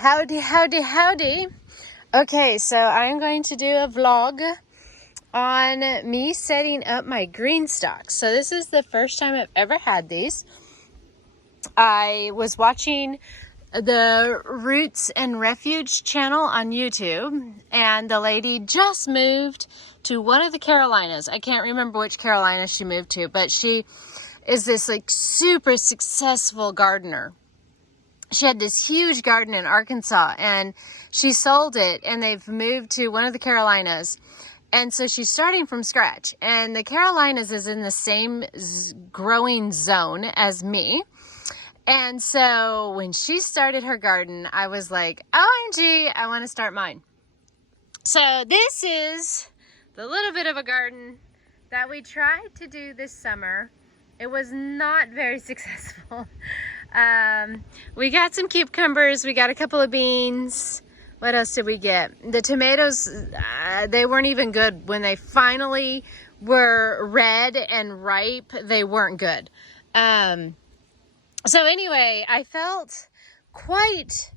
Howdy, howdy, howdy. Okay, so I'm going to do a vlog on me setting up my green stalks. So this is the first time I've ever had these. I was watching the Roots and Refuge channel on YouTube, and the lady just moved to one of the Carolinas. I can't remember which Carolina she moved to, but she is this like super successful gardener. She had this huge garden in Arkansas, and she sold it, and they've moved to one of the Carolinas. And so she's starting from scratch, and the Carolinas is in the same growing zone as me. And so when she started her garden, I was like, OMG, I want to start mine. So this is the little bit of a garden that we tried to do this summer. It was not very successful. We got some cucumbers, we got a couple of beans. What else did we get? The tomatoes, they weren't even good. When they finally were red and ripe, they weren't good. So anyway, I felt quite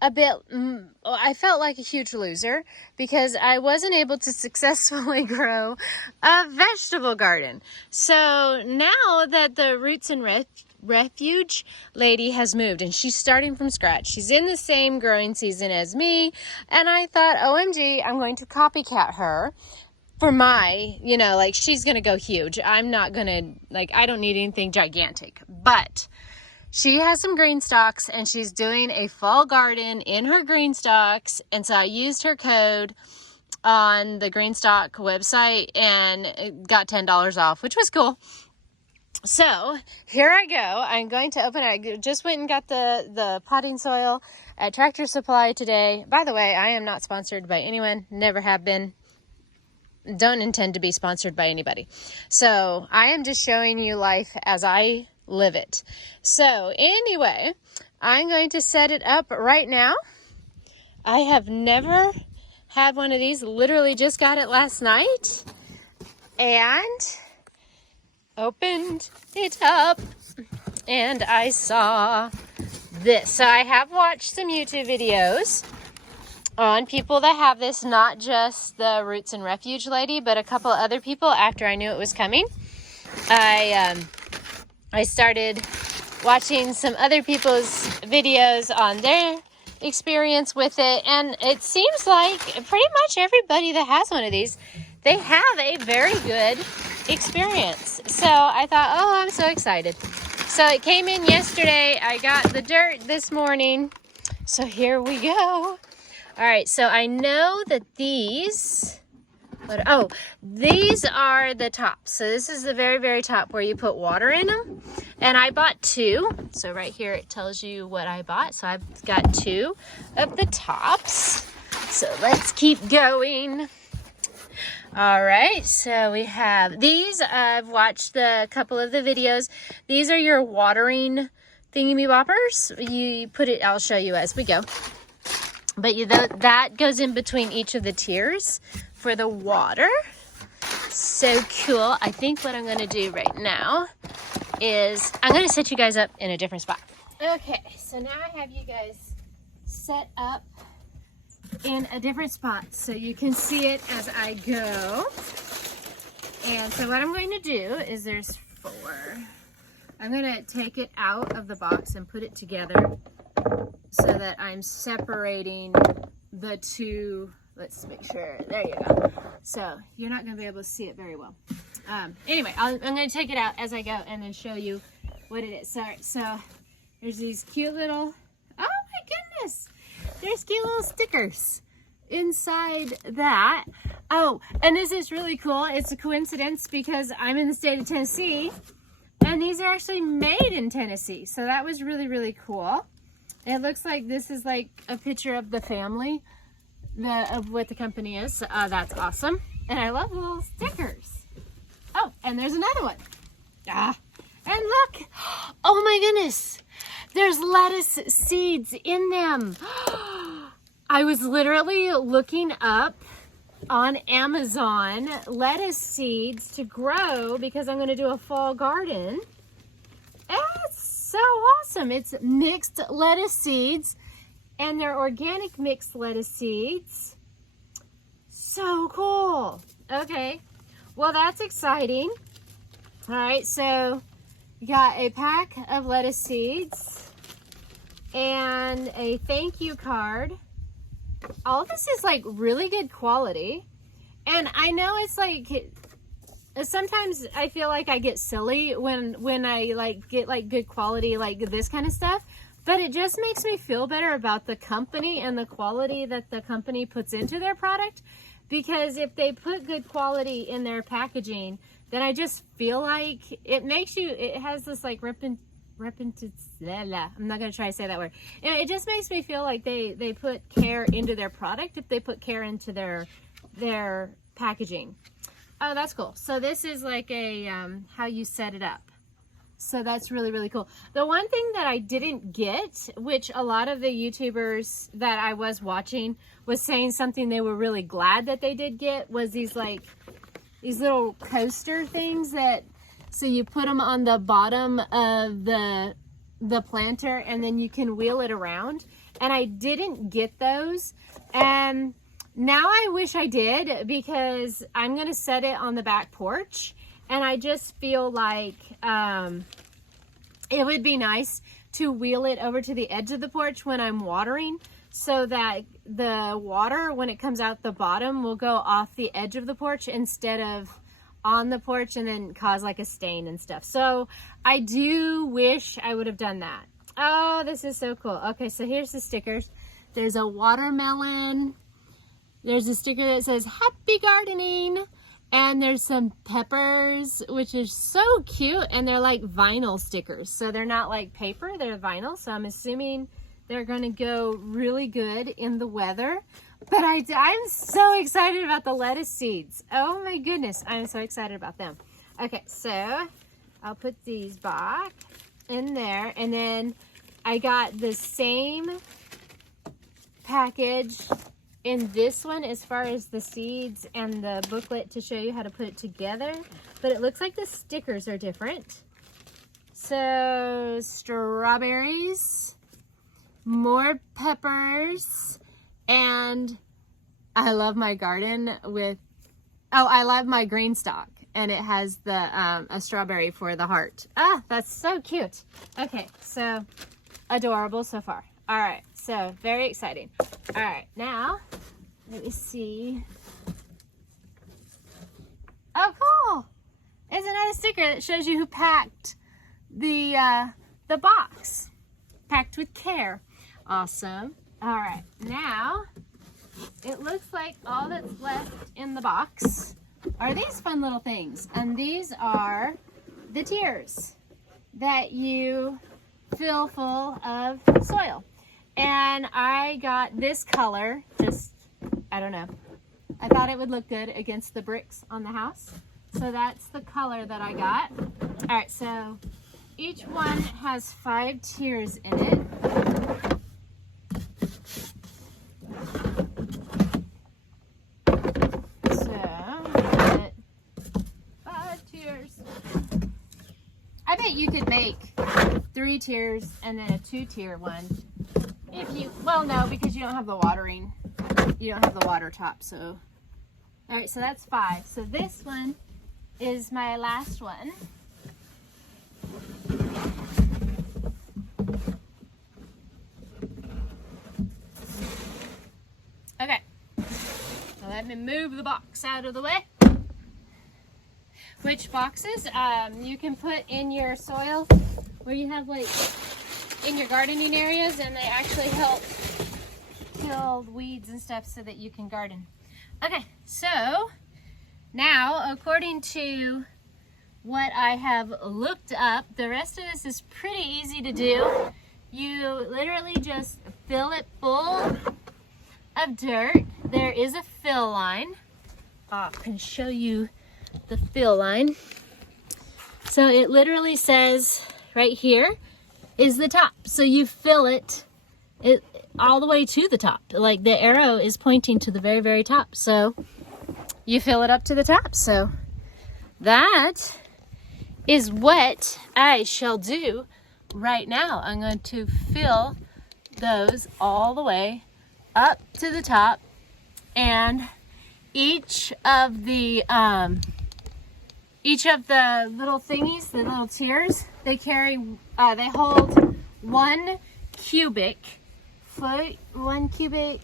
a bit, I felt like a huge loser because I wasn't able to successfully grow a vegetable garden. So now that the Roots and Refuge lady has moved and she's starting from scratch, she's in the same growing season as me, and I thought, OMG, I'm going to copycat her for my, like, she's gonna go huge. I'm not gonna, I don't need anything gigantic, but she has some green stalks and she's doing a fall garden in her green stalks. And so I used her code on the green stalk website and it got $10 off, which was cool. So here I go. I'm going to open it. I just went and got the potting soil at Tractor Supply today. By the way, I am not sponsored by anyone. Never have been. Don't intend to be sponsored by anybody. So I am just showing you life as I live it. So anyway, I'm going to set it up right now. I have never had one of these. Literally just got it last night and opened it up and I saw this. So I have watched some YouTube videos on people that have this, not just the Roots and Refuge lady, but a couple other people after I knew it was coming. I started watching some other people's videos on their experience with it, and it seems like pretty much everybody that has one of these, they have a very good experience. So I thought, oh, I'm so excited. So it came in yesterday. I got the dirt this morning. So here we go. All right, so I know that these are the tops. So this is the very, very top where you put water in them. And I bought two. So right here it tells you what I bought. So I've got two of the tops. So let's keep going. All right, so we have these. I've watched a couple of the videos. These are your watering thingy-boppers. You put it, I'll show you as we go. But that goes in between each of the tiers for the water. So cool. I think what I'm going to do right now is I'm going to set you guys up in a different spot. Okay, so now I have you guys set up in a different spot so you can see it as I go. And so what I'm going to do is there's 4. I'm going to take it out of the box and put it together so that I'm separating the two. Let's make sure. There you go. So you're not going to be able to see it very well. Anyway, I'm going to take it out as I go and then show you what it is. So there's these cute little, oh my goodness, there's cute little stickers inside that. Oh, and this is really cool. It's a coincidence because I'm in the state of Tennessee and these are actually made in Tennessee. So that was really, really cool. It looks like this is like a picture of the family of what the company is. That's awesome. And I love the little stickers. Oh, and there's another one. And look. Oh my goodness. There's lettuce seeds in them. I was literally looking up on Amazon lettuce seeds to grow because I'm going to do a fall garden. It's so awesome. It's mixed lettuce seeds and they're organic mixed lettuce seeds. So cool. Okay, well, that's exciting. All right, so you got a pack of lettuce seeds and a thank you card. All this is like really good quality. And I know it's like, sometimes I feel like I get silly when I like get like good quality, like this kind of stuff, but it just makes me feel better about the company and the quality that the company puts into their product. Because if they put good quality in their packaging, then I just feel like it makes you, it has this like I'm not going to try to say that word. It just makes me feel like they put care into their product if they put care into their packaging. Oh, that's cool. So this is like a how you set it up. So that's really, really cool. The one thing that I didn't get, which a lot of the YouTubers that I was watching was saying something they were really glad that they did get, was these little coaster things that, so you put them on the bottom of the planter and then you can wheel it around. And I didn't get those. And now I wish I did, because I'm going to set it on the back porch. And I just feel like it would be nice to wheel it over to the edge of the porch when I'm watering, so that the water, when it comes out the bottom, will go off the edge of the porch instead of on the porch and then cause like a stain and stuff. So I do wish I would have done that. Oh, this is so cool. Okay, so here's the stickers. There's a watermelon. There's a sticker that says happy gardening. And there's some peppers, which is so cute. And they're like vinyl stickers. So they're not like paper, they're vinyl. So I'm assuming they're gonna go really good in the weather. But I'm so excited about the lettuce seeds. Oh my goodness, I'm so excited about them. Okay, so I'll put these back in there. And then I got the same package in this one as far as the seeds and the booklet to show you how to put it together. But it looks like the stickers are different. So strawberries, more peppers, and I love my garden with, oh, I love my green stalk, and it has the a strawberry for the heart. Ah, that's so cute. Okay, so adorable so far. All right, so very exciting. All right, now let me see. Oh, cool! It's another sticker that shows you who packed the box. Packed with care. Awesome. All right, now it looks like all that's left in the box are these fun little things. And these are the tiers that you fill full of soil. And I got this color, just, I don't know. I thought it would look good against the bricks on the house. So that's the color that I got. All right, so each one has 5 tiers in it. I bet you could make 3 tiers and then a 2-tier one. If you, well, no, because you don't have the watering. You don't have the water top, so. All right, so that's 5. So this one is my last one. Okay, so let me move the box out of the way. Which boxes you can put in your soil where you have like in your gardening areas, and they actually help kill weeds and stuff so that you can garden. Okay, so now according to what I have looked up, the rest of this is pretty easy to do. You literally just fill it full of dirt. There is a fill line. I can show you the fill line. So it literally says right here is the top. So you fill it all the way to the top. Like the arrow is pointing to the very, very top. So you fill it up to the top. So that is what I shall do right now. I'm going to fill those all the way up to the top, and each of the little thingies, the little tiers, they hold 1 cubic foot, 1 cubic,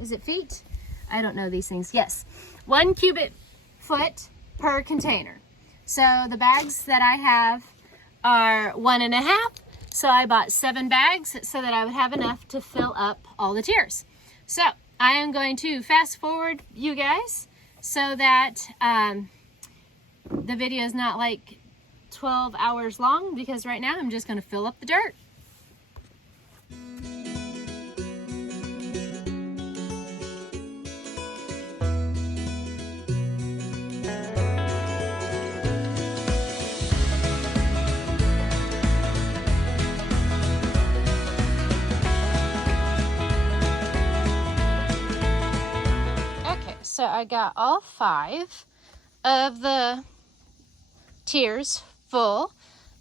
is it feet? I don't know these things. Yes, 1 cubic foot per container. So the bags that I have are 1.5. So I bought 7 bags so that I would have enough to fill up all the tiers. So I am going to fast forward you guys so that the video is not like 12 hours long, because right now I'm just going to fill up the dirt. So I got all 5 of the tiers full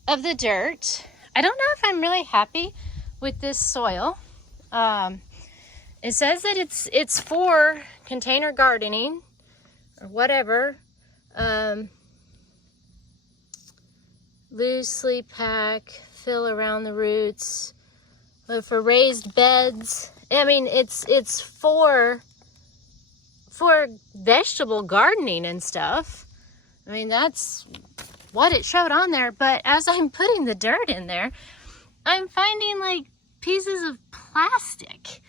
of the dirt. I don't know if I'm really happy with this soil. It says that it's for container gardening or whatever. Loosely pack, fill around the roots, but for raised beds. I mean, it's for vegetable gardening and stuff. I mean, that's what it showed on there. But as I'm putting the dirt in there, I'm finding like pieces of plastic.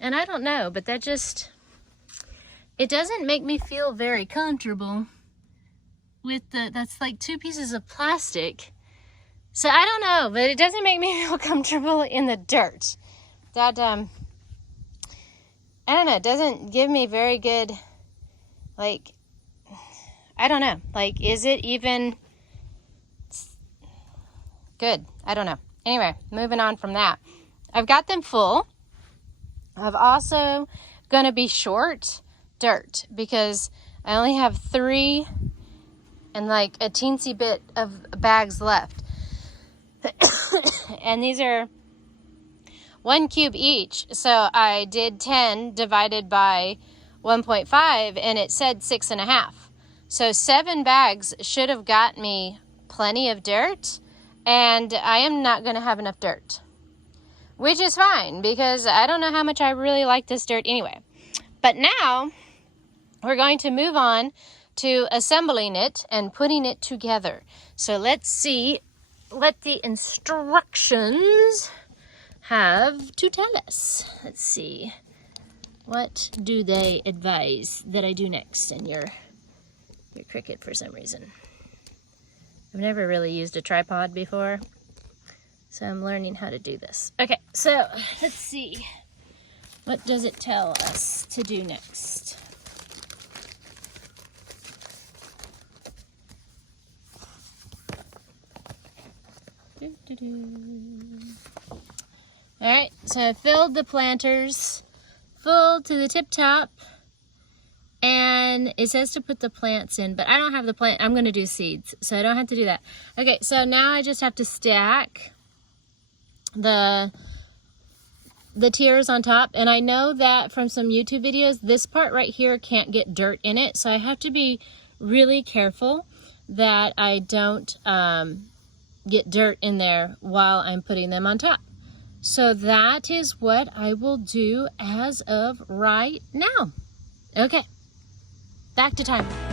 And I don't know, but it doesn't make me feel very comfortable with that's like 2 pieces of plastic. So I don't know, but it doesn't make me feel comfortable in the dirt. That, I don't know, it doesn't give me very good, like, I don't know, like, is it even good? I don't know. Anyway, moving on from that. I've got them full. I've also going to be short dirt because I only have 3 and like a teensy bit of bags left. And these are 1 cube each, so I did 10 divided by 1.5, and it said 6.5. So 7 bags should have got me plenty of dirt, and I am not going to have enough dirt, which is fine because I don't know how much I really like this dirt anyway. But now we're going to move on to assembling it and putting it together. So let's see what the instructions have to tell us. Let's see. What do they advise that I do next? And your Cricut for some reason. I've never really used a tripod before, so I'm learning how to do this. Okay, so let's see. What does it tell us to do next? All right, so I filled the planters full to the tip top, and it says to put the plants in, but I don't have the plant. I'm going to do seeds, so I don't have to do that. Okay, so now I just have to stack the tiers on top, and I know that from some YouTube videos, this part right here can't get dirt in it, so I have to be really careful that I don't get dirt in there while I'm putting them on top. So that is what I will do as of right now. Okay, back to time lapse.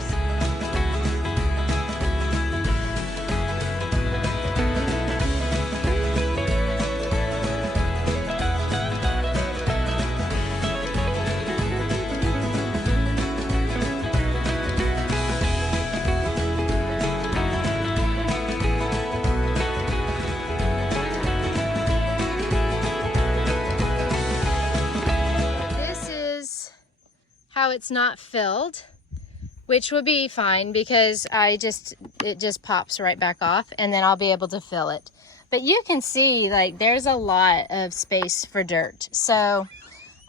How it's not filled, which would be fine because it just pops right back off, and then I'll be able to fill it. But you can see like there's a lot of space for dirt, so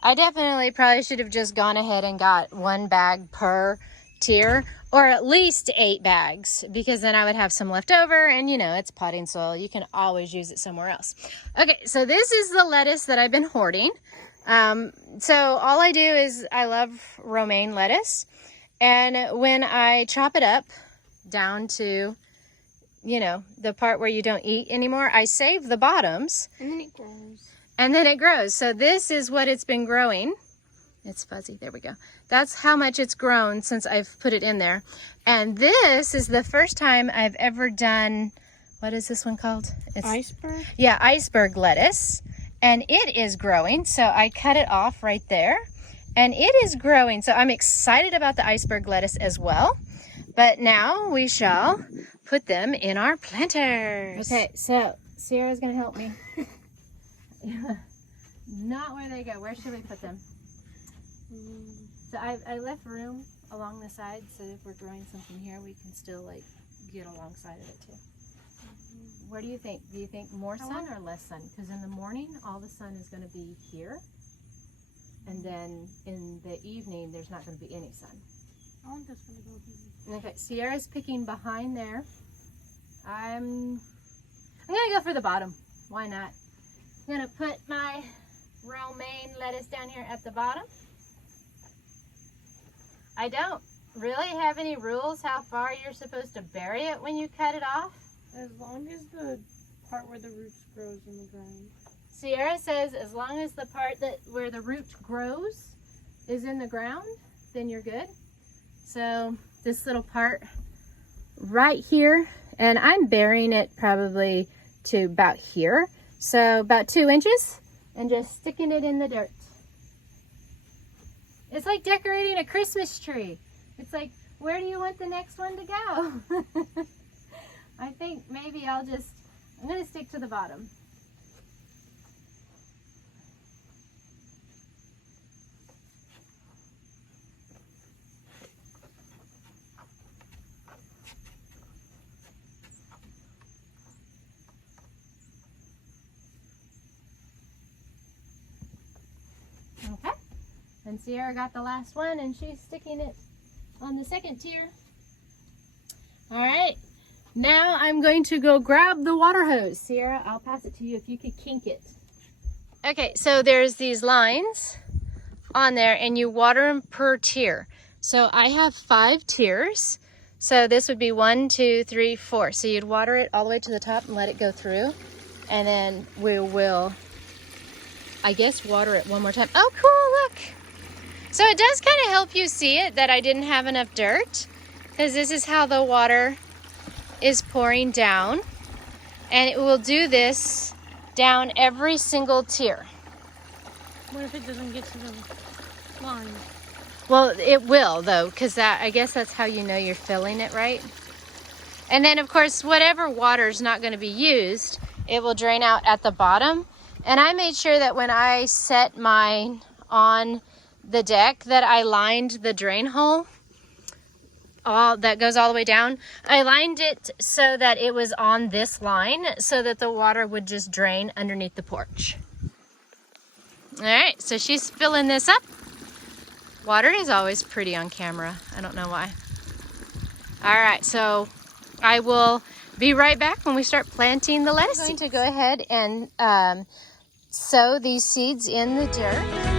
I definitely probably should have just gone ahead and got 1 bag per tier, or at least 8 bags, because then I would have some left over, and you know, it's potting soil. You can always use it somewhere else. Okay, so this is the lettuce that I've been hoarding. So all I do is, I love romaine lettuce, and when I chop it up down to, you know, the part where you don't eat anymore, I save the bottoms. And then it grows. And then it grows. So this is what it's been growing. It's fuzzy, there we go. That's how much it's grown since I've put it in there. And this is the first time I've ever done, what is this one called? It's Iceberg? Yeah, iceberg lettuce. And it is growing, so I cut it off right there. And it is growing, so I'm excited about the iceberg lettuce as well. But now we shall put them in our planters. Okay, so Sierra's gonna help me. Not where they go. Where should we put them? So I left room along the side, so if we're growing something here, we can still like get alongside of it too. What do you think? Do you think more sun or less sun? Because in the morning, all the sun is going to be here, and then in the evening, there's not going to be any sun. I want this one to go here. Okay, Sierra's picking behind there. I'm gonna go for the bottom. Why not? I'm gonna put my romaine lettuce down here at the bottom. I don't really have any rules how far you're supposed to bury it when you cut it off. As long as the part where the roots grows in the ground. Sierra says as long as the part where the root grows is in the ground, then you're good. So this little part right here, and I'm burying it probably to about here. So about 2 inches, and just sticking it in the dirt. It's like decorating a Christmas tree. It's like, where do you want the next one to go? I think maybe I'm going to stick to the bottom. Okay. And Sierra got the last one, and she's sticking it on the second tier. All right. Now I'm going to go grab the water hose. Sierra, I'll pass it to you if you could kink it. Okay, so there's these lines on there, and you water them per tier. So I have 5 tiers. So this would be 1, 2, 3, 4. So you'd water it all the way to the top and let it go through. And then we will, I guess, water it one more time. Oh, cool, look. So it does kind of help you see it that I didn't have enough dirt, because this is how the water is pouring down, and it will do this down every single tier. What if it doesn't get to the line? Well, it will though, because I guess that's how you know you're filling it right. And then of course, whatever water is not going to be used, it will drain out at the bottom. And I made sure that when I set mine on the deck that I lined the drain hole that goes all the way down. I lined it so that it was on this line so that the water would just drain underneath the porch. All right, so she's filling this up. Water is always pretty on camera. I don't know why. All right, so I will be right back when we start planting the lettuce. I'm going to go ahead and sow these seeds in the dirt.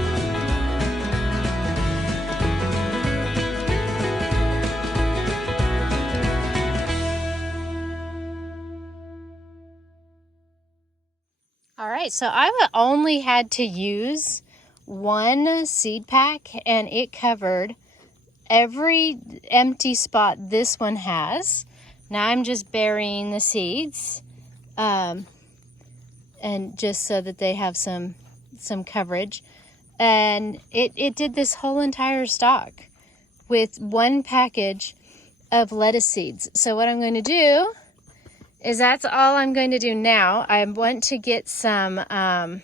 All right, so I only had to use 1 seed pack, and it covered every empty spot this one has. Now I'm just burying the seeds, and just so that they have some coverage. And it did this whole entire stalk with 1 package of lettuce seeds. So what I'm going to do is that's all I'm going to do now. I want to get some, I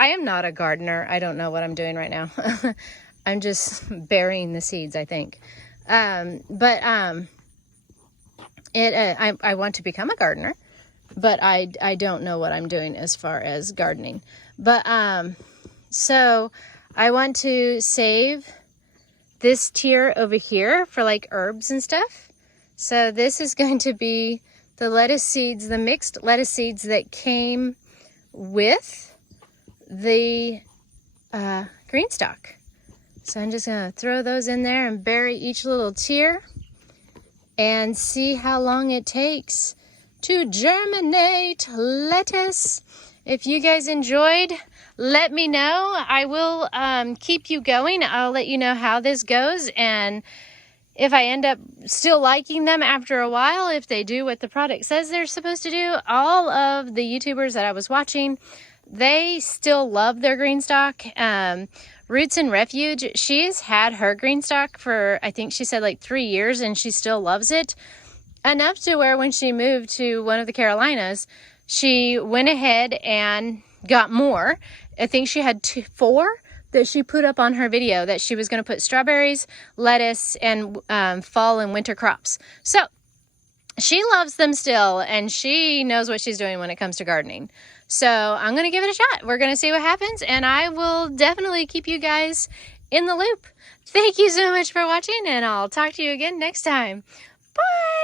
am not a gardener. I don't know what I'm doing right now. I'm just burying the seeds, I think. I want to become a gardener, but I don't know what I'm doing as far as gardening. But, so I want to save this tier over here for like herbs and stuff. So this is going to be the lettuce seeds, the mixed lettuce seeds that came with the green stalk. So I'm just gonna throw those in there and bury each little tier and see how long it takes to germinate lettuce. If you guys enjoyed, let me know. I will keep you going. I'll let you know how this goes, and if I end up still liking them after a while, if they do what the product says they're supposed to do. All of the YouTubers that I was watching, they still love their green stalk. Roots and Refuge, she's had her green stalk for, I think she said like 3 years, and she still loves it. Enough to where when she moved to one of the Carolinas, she went ahead and got more. I think she had 4 that she put up on her video that she was going to put strawberries, lettuce, and fall and winter crops. So she loves them still, and she knows what she's doing when it comes to gardening. So I'm going to give it a shot. We're going to see what happens, and I will definitely keep you guys in the loop. Thank you so much for watching, and I'll talk to you again next time. Bye!